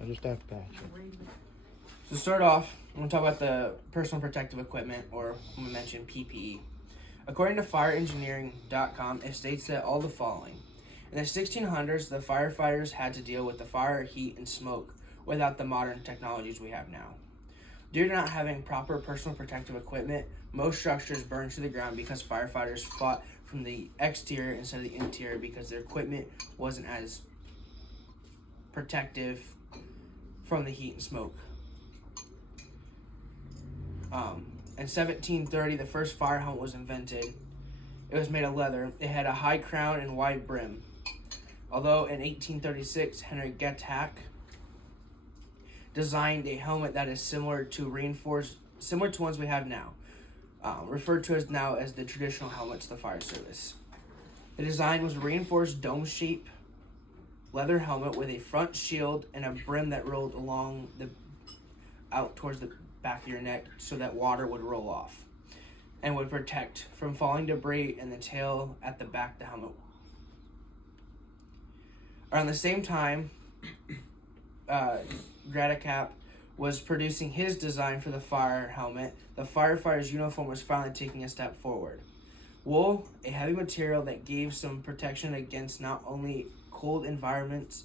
Understand that. So to start off, I'm going to talk about the personal protective equipment, or I'm going to mention PPE. According to fireengineering.com, it states that all the following. In the 1600s, the firefighters had to deal with the fire, heat, and smoke without the modern technologies we have now. Due to not having proper personal protective equipment, most structures burned to the ground because firefighters fought from the exterior instead of the interior because their equipment wasn't as protective from the heat and smoke. In 1730, the first fire helmet was invented. It was made of leather. It had a high crown and wide brim. Although in 1836, Henry Getach designed a helmet that is similar to ones we have now, referred to as now as the traditional helmets of the fire service. The design was a reinforced dome-shaped leather helmet with a front shield and a brim that rolled out towards the back of your neck so that water would roll off and would protect from falling debris in the tail at the back of the helmet. Around the same time, Getach was producing his design for the fire helmet, the firefighter's uniform was finally taking a step forward. Wool, a heavy material that gave some protection against not only cold environments,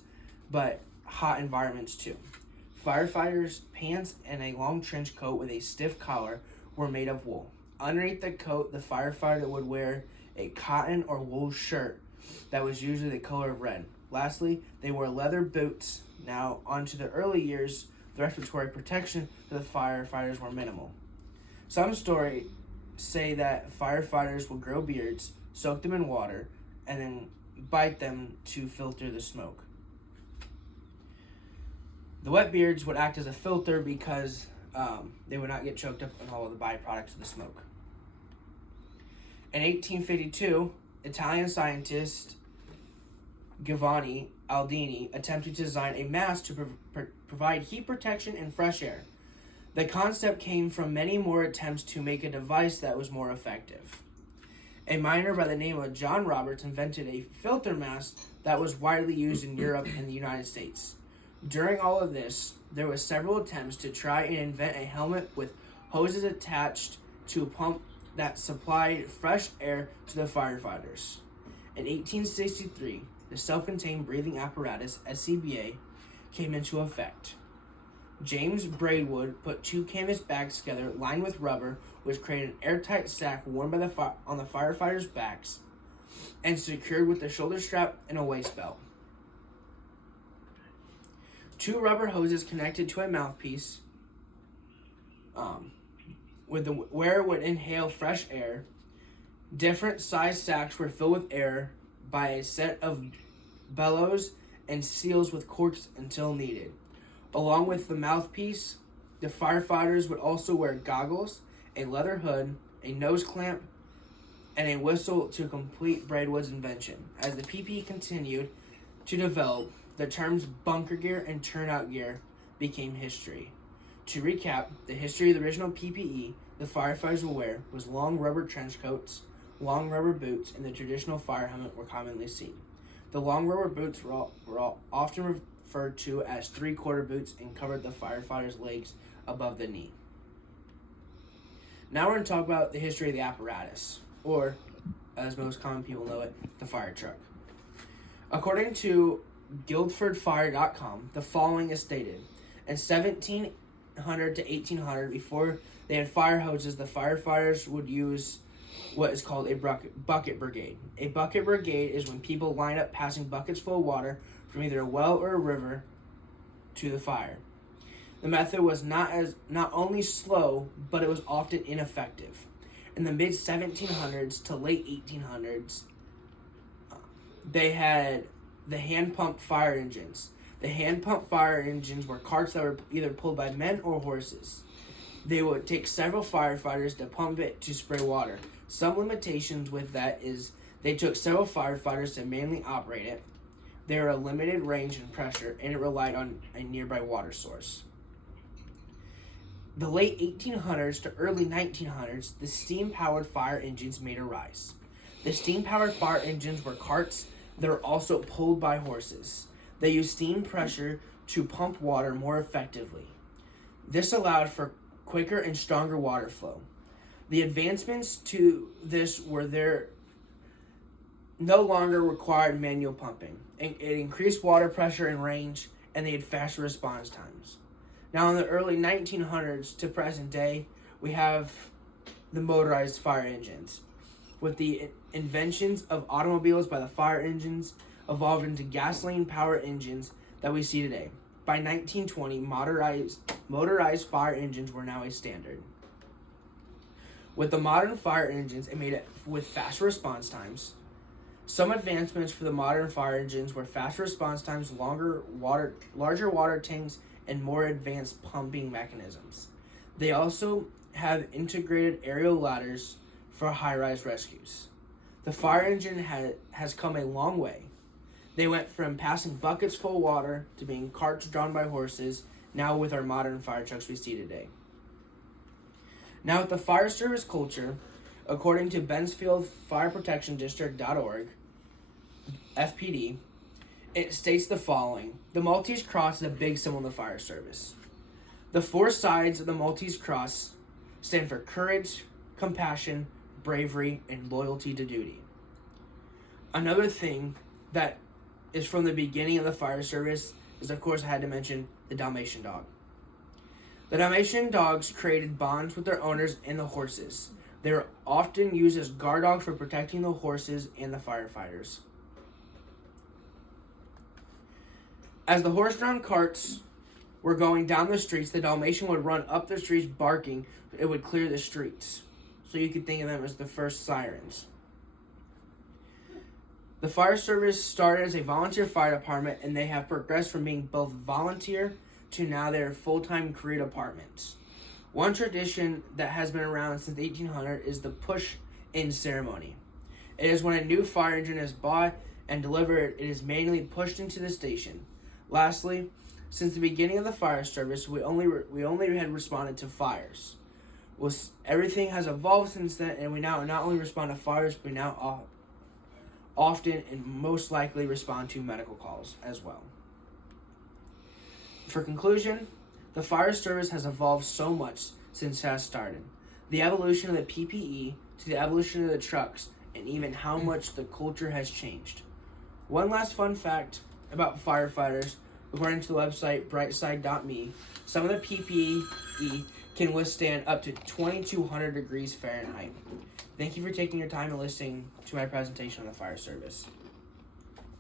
but hot environments too. Firefighters' pants and a long trench coat with a stiff collar were made of wool. Underneath the coat, the firefighter would wear a cotton or wool shirt that was usually the color of red. Lastly, they wore leather boots. Now, onto the early years, the respiratory protection for the firefighters were minimal. Some stories say that firefighters would grow beards, soak them in water, and then bite them to filter the smoke. The wet beards would act as a filter because they would not get choked up on all of the byproducts of the smoke. In 1852, Italian scientist Giovanni Aldini attempted to design a mask to provide heat protection and fresh air. The concept came from many more attempts to make a device that was more effective. A miner by the name of John Roberts invented a filter mask that was widely used in Europe and the United States. During all of this, there were several attempts to try and invent a helmet with hoses attached to a pump that supplied fresh air to the firefighters. In 1863, the self-contained breathing apparatus, SCBA, came into effect. James Braidwood put two canvas bags together lined with rubber, which created an airtight sack worn by on the firefighters' backs and secured with a shoulder strap and a waist belt. Two rubber hoses connected to a mouthpiece where the wearer would inhale fresh air. Different sized sacks were filled with air by a set of bellows and seals with corks until needed. Along with the mouthpiece, the firefighters would also wear goggles, a leather hood, a nose clamp, and a whistle to complete Braidwood's invention. As the PPE continued to develop, the terms bunker gear and turnout gear became history. To recap, the history of the original PPE the firefighters would wear was long rubber trench coats, long rubber boots, and the traditional fire helmet were commonly seen. The long rubber boots were often referred to as three-quarter boots and covered the firefighters' legs above the knee. Now we're going to talk about the history of the apparatus, or, as most common people know it, the fire truck. According to guildfordfire.com, the following is stated. In 1700 to 1800, before they had fire hoses, the firefighters would use what is called a bucket brigade. A bucket brigade is when people line up passing buckets full of water from either a well or a river to the fire. The method was not only slow, but it was often ineffective. In the mid-1700s to late 1800s, they had the hand-pump fire engines. The hand-pump fire engines were carts that were either pulled by men or horses. They would take several firefighters to pump it to spray water. Some limitations with that is they took several firefighters to manually operate it. They were a limited range and pressure, and it relied on a nearby water source. The late 1800s to early 1900s, the steam-powered fire engines made a rise. The steam-powered fire engines were carts that were also pulled by horses. They used steam pressure to pump water more effectively. This allowed for quicker and stronger water flow. The advancements to this were there no longer required manual pumping. It increased water pressure and range, and they had faster response times. Now, in the early 1900s to present day, we have the motorized fire engines. With the inventions of automobiles by the fire engines evolved into gasoline-powered engines that we see today. By 1920, motorized fire engines were now a standard. With the modern fire engines, it made it with faster response times. Some advancements for the modern fire engines were faster response times, larger water tanks, and more advanced pumping mechanisms. They also have integrated aerial ladders for high-rise rescues. The fire engine has come a long way. They went from passing buckets full of water to being carts drawn by horses, now with our modern fire trucks we see today. Now, with the fire service culture, according to Bensfield Fire Protection District.org, FPD, it states the following. The Maltese Cross is a big symbol in the fire service. The four sides of the Maltese Cross stand for courage, compassion, bravery, and loyalty to duty. Another thing that is from the beginning of the fire service is, of course, I had to mention the Dalmatian dog. The Dalmatian dogs created bonds with their owners and the horses. They were often used as guard dogs for protecting the horses and the firefighters. As the horse-drawn carts were going down the streets, the Dalmatian would run up the streets barking. It would clear the streets. So you could think of them as the first sirens. The fire service started as a volunteer fire department, and they have progressed from being both volunteer to now they're full-time career departments. One tradition that has been around since 1800 is the push-in ceremony. It is when a new fire engine is bought and delivered, it is manually pushed into the station. Lastly, since the beginning of the fire service, we only had responded to fires. Everything has evolved since then, and we now not only respond to fires, but we now often and most likely respond to medical calls as well. For conclusion, the fire service has evolved so much since it has started. The evolution of the PPE to the evolution of the trucks, and even how much the culture has changed. One last fun fact about firefighters, according to the website brightside.me, some of the PPE can withstand up to 2,200 degrees Fahrenheit. Thank you for taking your time and listening to my presentation on the fire service.